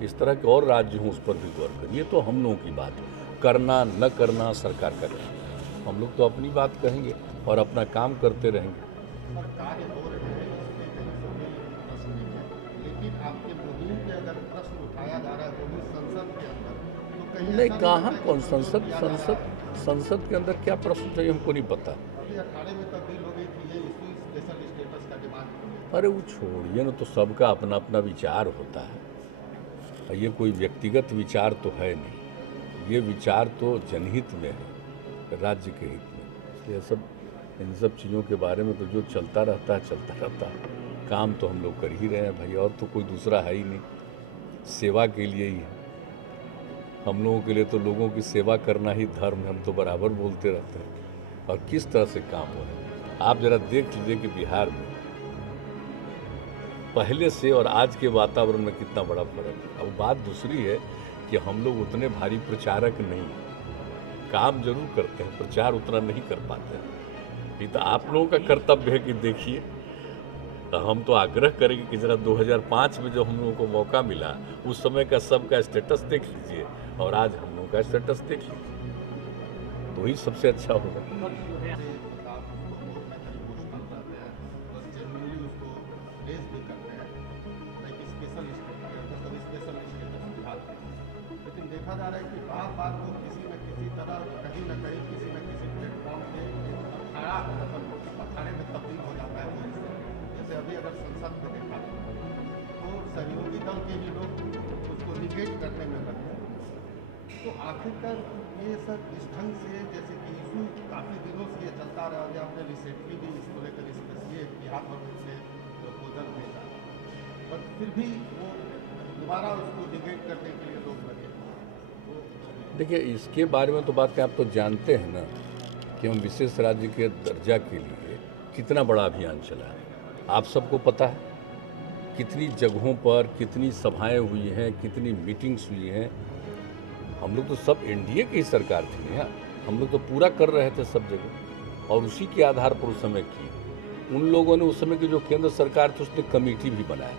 इस तरह के और राज्य हों उस पर भी गौर करिए। तो हम लोगों की बात करना न करना सरकार का काम, हम लोग तो अपनी बात कहेंगे और अपना काम करते रहेंगे। सर कार्य हो रहे हैं, इसमें कहीं से कोई प्रश्न नहीं है, लेकिन आपके मुहिम पे अगर प्रश्न उठाया जा रहा है वो भी संसद के अंदर, तो कहीं नहीं, ऐसा नहीं कहाँ लगता कि कौन प्रयोग संसद किया जा रहा संसद है? संसद के अंदर क्या प्रश्न चाहिए हमको नहीं पता। अभी अखाड़े में तब्दील हो गई थी, ये इशू स्पेशल स्टेटस का डिमांड की है। अरे वो छोड़िए ना, तो सबका अपना अपना विचार होता है। ये कोई व्यक्तिगत विचार तो है नहीं, ये विचार तो जनहित में है, राज्य के हित में। इसलिए सब इन सब चीज़ों के बारे में तो जो चलता रहता है चलता रहता है। काम तो हम लोग कर ही रहे हैं भाई, और तो कोई दूसरा है ही नहीं। सेवा के लिए ही है, हम लोगों के लिए तो लोगों की सेवा करना ही धर्म है। हम तो बराबर बोलते रहते हैं। और किस तरह से काम हो रहा है आप जरा देख लीजिए कि बिहार में पहले से और आज के वातावरण में कितना बड़ा फर्क है। अब बात दूसरी है कि हम लोग उतने भारी प्रचारक नहीं हैं, काम जरूर करते हैं, प्रचार उतना नहीं कर पाते हैं। ये तो आप लोगों का कर्तव्य है कि देखिए। हम तो आग्रह करेंगे कि जरा 2005 में जो हम लोगों को मौका मिला उस समय का सबका स्टेटस देख लीजिए और आज हम लोगों का स्टेटस देख लीजिए, तो ही सबसे अच्छा होगा। लेकिन देखा जा रहा है कि बार बार वो किसी न किसी तरह कहीं न कहीं किसी न किसी प्लेटफॉर्म पे अखाड़ा मतलब अखाड़े में तब्दील हो जाता है। जैसे अभी अगर संसद में देखा तो सहयोगी दल के ही लोग उसको निगेट करने में लगे हैं। तो आखिरकार ये सब इस ढंग से जैसे कि इशू काफ़ी दिनों से ये चलता रहा है। आपने रिसेंटली भी इसको लेकर स्पेशली बिहार भर से प्रपोजल भेजा, बट फिर भी वो दोबारा उसको निगेट करने के लिए लोग लगे। देखिए, इसके बारे में तो बात है, आप तो जानते हैं ना कि हम विशेष राज्य के दर्जा के लिए कितना बड़ा अभियान चला है। आप सबको पता है कितनी जगहों पर कितनी सभाएं हुई हैं, कितनी मीटिंग्स हुई हैं। हम लोग तो सब एनडीए की ही सरकार थी ना, हम लोग तो पूरा कर रहे थे सब जगह, और उसी के आधार पर उस समय की उन लोगों ने, उस समय की जो केंद्र सरकार थी उसने कमेटी भी बनाया,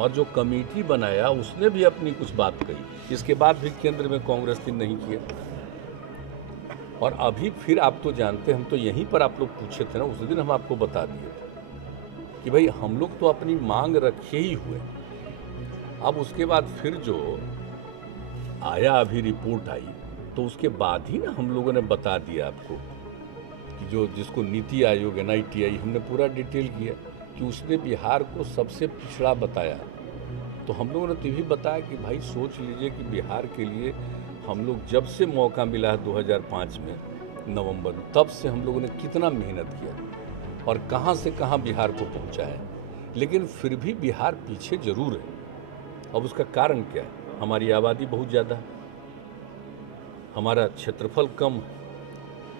और जो कमेटी बनाया उसने भी अपनी कुछ बात कही। इसके बाद भी केंद्र में कांग्रेस ने नहीं किया। और अभी फिर आप तो जानते हैं, हम तो यहीं पर आप लोग पूछे थे ना उस दिन, हम आपको बता दिए थे कि भाई हम लोग तो अपनी मांग रखे ही हुए। अब उसके बाद फिर जो आया, अभी रिपोर्ट आई, तो उसके बाद ही ना हम लोगों ने बता दिया आपको कि जो जिसको नीति आयोग NITI हमने पूरा डिटेल किया कि उसने बिहार को सबसे पिछड़ा बताया। तो हम लोगों ने तो भी बताया कि भाई सोच लीजिए कि बिहार के लिए हम लोग जब से मौका मिला है 2005 में नवंबर में, तब से हम लोगों ने कितना मेहनत किया और कहाँ से कहाँ बिहार को पहुँचा है। लेकिन फिर भी बिहार पीछे जरूर है। अब उसका कारण क्या है? हमारी आबादी बहुत ज़्यादा है, हमारा क्षेत्रफल कम है,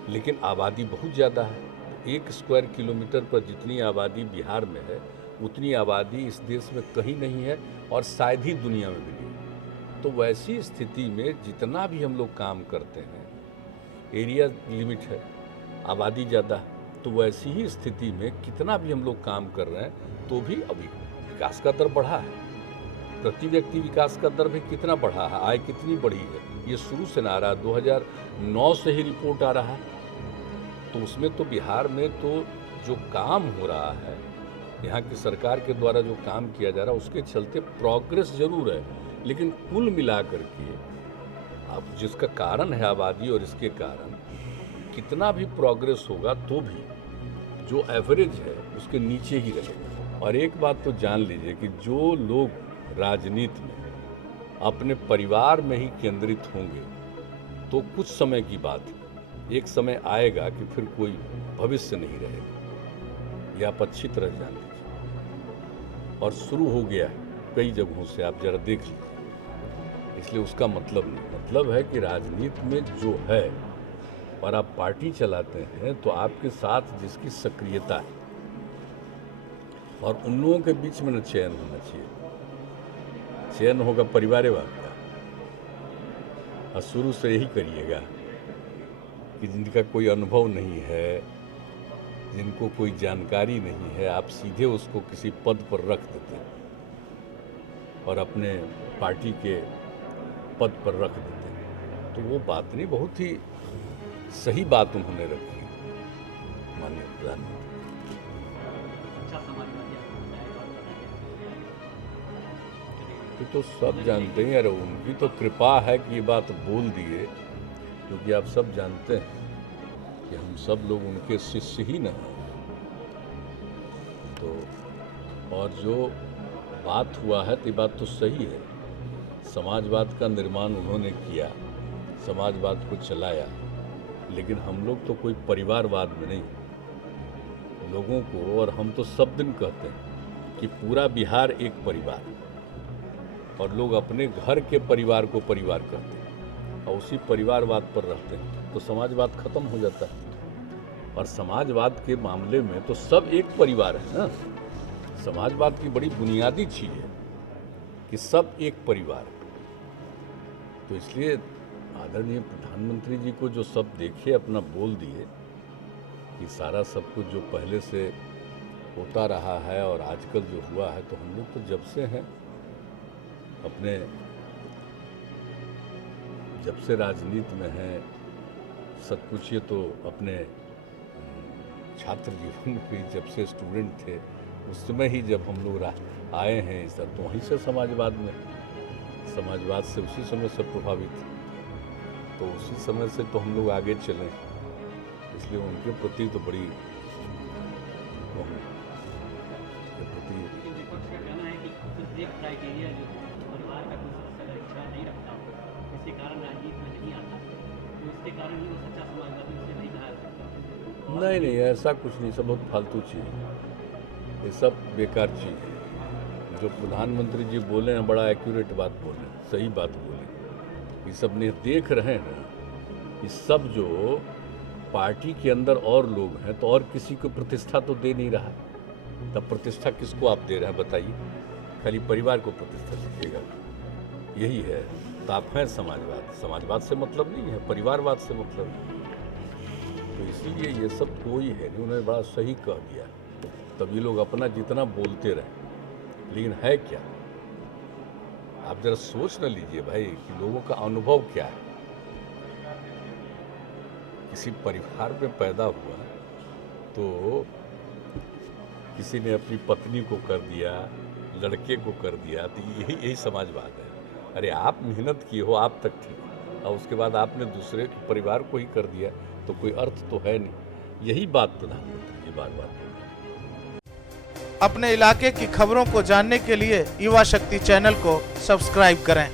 लेकिन आबादी बहुत ज़्यादा है। 1 स्क्वायर किलोमीटर पर जितनी आबादी बिहार में है उतनी आबादी इस देश में कहीं नहीं है, और शायद ही दुनिया में भी नहीं। तो वैसी स्थिति में जितना भी हम लोग काम करते हैं, एरिया लिमिट है, आबादी ज़्यादा है, तो वैसी ही स्थिति में कितना भी हम लोग काम कर रहे हैं तो भी अभी विकास का दर बढ़ा है। प्रति व्यक्ति विकास का दर भी कितना बढ़ा है, आय कितनी बढ़ी है, ये शुरू से ना आ रहा, 2009 से ही रिपोर्ट आ रहा है। तो उसमें तो बिहार में तो जो काम हो रहा है, यहाँ की सरकार के द्वारा जो काम किया जा रहा है, उसके चलते प्रोग्रेस जरूर है। लेकिन कुल मिलाकर के अब जिसका कारण है आबादी, और इसके कारण कितना भी प्रोग्रेस होगा तो भी जो एवरेज है उसके नीचे ही रहेगा। और एक बात तो जान लीजिए कि जो लोग राजनीति में अपने परिवार में ही केंद्रित होंगे तो कुछ समय की बात है, एक समय आएगा कि फिर कोई भविष्य नहीं रहेगा। ये आप अच्छी तरह जान लीजिए, और शुरू हो गया है कई जगहों से, आप जरा देख लीजिए। इसलिए उसका मतलब नहीं, मतलब है कि राजनीति में जो है और आप पार्टी चलाते हैं तो आपके साथ जिसकी सक्रियता है, और उन लोगों के बीच में न चयन होना चाहिए। चयन होगा परिवारवाद का, और शुरू से यही करिएगा कि जिनका कोई अनुभव नहीं है, जिनको कोई जानकारी नहीं है, आप सीधे उसको किसी पद पर रख देते हैं। और अपने पार्टी के पद पर रख देते हैं। तो वो बात नहीं, बहुत ही सही बात उन्होंने रखी माननीय प्रधानमंत्री। तो सब जानते हैं, अरे उनकी तो कृपा है कि ये बात बोल दिए, क्योंकि आप सब जानते हैं कि हम सब लोग उनके शिष्य ही न हैं। तो और जो बात हुआ है तो ये बात तो सही है, समाजवाद का निर्माण उन्होंने किया, समाजवाद को चलाया, लेकिन हम लोग तो कोई परिवारवाद में नहीं। लोगों को, और हम तो सब दिन कहते हैं कि पूरा बिहार एक परिवार है, और लोग अपने घर के परिवार को परिवार कहते हैं और उसी परिवारवाद पर रहते हैं, तो समाजवाद खत्म हो जाता है। और समाजवाद के मामले में तो सब एक परिवार है ना। समाजवाद की बड़ी बुनियादी चीज़ है कि सब एक परिवार है। तो इसलिए आदरणीय प्रधानमंत्री जी को जो सब देखे अपना बोल दिए कि सारा सब कुछ जो पहले से होता रहा है और आजकल जो हुआ है, तो हम लोग तो जब से हैं अपने, जब से राजनीति में हैं, सच पूछिए तो अपने छात्र जीवन में जब से स्टूडेंट थे उस समय ही जब हम लोग आए हैं सर, तो वहीं से समाजवाद से उसी समय से प्रभावित थे, तो उसी समय से तो हम लोग आगे चले। इसलिए उनके प्रति तो बड़ी नहीं, ऐसा कुछ नहीं, सब बहुत फालतू चीज़ है, ये सब बेकार चीज़ है। जो प्रधानमंत्री जी बोले हैं बड़ा एक्यूरेट बात बोले, सही बात बोले। ये सब नहीं देख रहे हैं ना, ये सब जो पार्टी के अंदर और लोग हैं, तो और किसी को प्रतिष्ठा तो दे नहीं रहा, तब प्रतिष्ठा किसको आप दे रहे हैं बताइए? खाली परिवार को प्रतिष्ठा दीजिएगा, यही है। तो आप हैं समाजवाद से मतलब नहीं है, परिवारवाद से मतलब है। तो इसीलिए ये सब कोई है नहीं, उन्होंने बड़ा सही कह दिया। तभी लोग अपना जितना बोलते रहे, लेकिन है क्या? आप जरा सोच न लीजिए भाई कि लोगों का अनुभव क्या है। किसी परिवार में पैदा हुआ तो किसी ने अपनी पत्नी को कर दिया, लड़के को कर दिया, तो यही समाजवाद है। अरे आप मेहनत किए हो, आप तक ठीक, और उसके बाद आपने दूसरे के परिवार को ही कर दिया, तो कोई अर्थ तो है नहीं। यही बात प्रधानमंत्री जी बार बार बोल रहे हैं। अपने इलाके की खबरों को जानने के लिए युवा शक्ति चैनल को सब्सक्राइब करें।